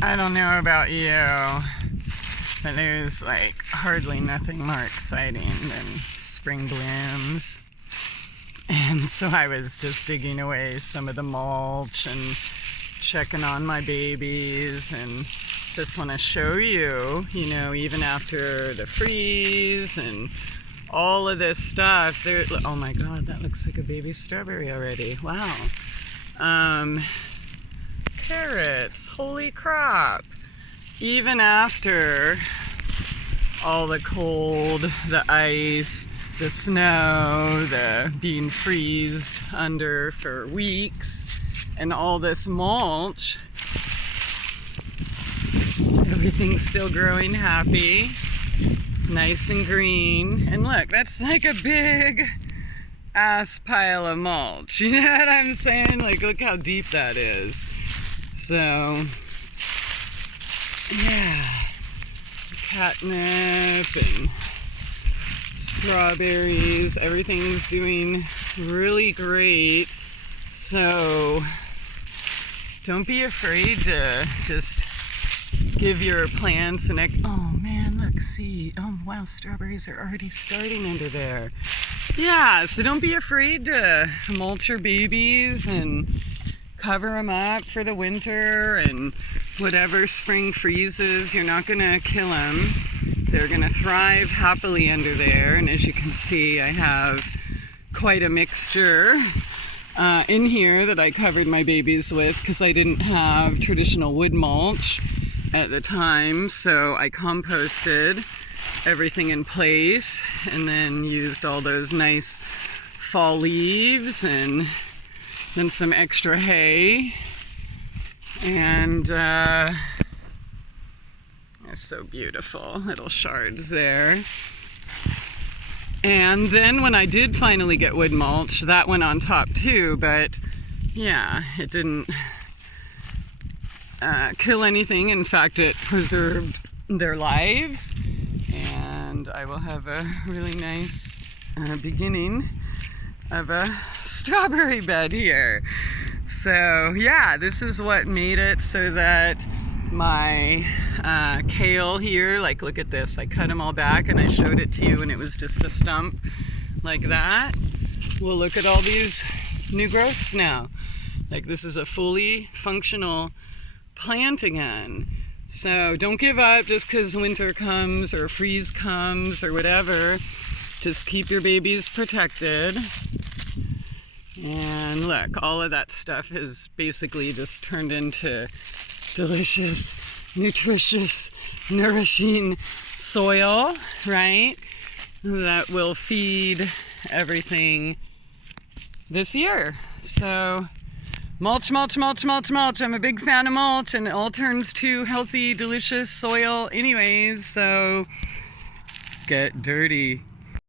I don't know about you, but there's like hardly nothing more exciting than spring blooms. And so I was just digging away some of the mulch and checking on my babies, and just want to show you, you know, even after the freeze and all of this stuff, there, oh my god, that looks like a baby strawberry already. Wow. Carrots, holy crap. Even after all the cold, the ice, the snow, the being freezed under for weeks, and all this mulch, everything's still growing happy, nice and green. And look, that's like a big ass pile of mulch. You know what I'm saying? Like, look how deep that is. So, yeah, catnip and strawberries, everything's doing really great. So, don't be afraid to just give your plants an oh man, look, see, oh wow, strawberries are already starting under there. Yeah, so don't be afraid to mulch your babies and cover them up for the winter, and whatever spring freezes, you're not gonna kill them. They're gonna thrive happily under there. And as you can see, I have quite a mixture in here that I covered my babies with, because I didn't have traditional wood mulch at the time. So I composted everything in place and then used all those nice fall leaves and then some extra hay, and it's so beautiful, little shards there. And then when I did finally get wood mulch, that went on top too, but yeah, it didn't kill anything. In fact, it preserved their lives, and I will have a really nice beginning of a strawberry bed here. So yeah, this is what made it so that my kale here, like look at this, I cut them all back and I showed it to you, and it was just a stump like that. Well, look at all these new growths now. Like, this is a fully functional plant again. So don't give up just because winter comes or freeze comes or whatever. Just keep your babies protected. And look, all of that stuff is basically just turned into delicious, nutritious, nourishing soil, right? That will feed everything this year. So mulch, mulch, mulch, mulch, mulch. I'm a big fan of mulch, and it all turns to healthy, delicious soil anyways. So get dirty.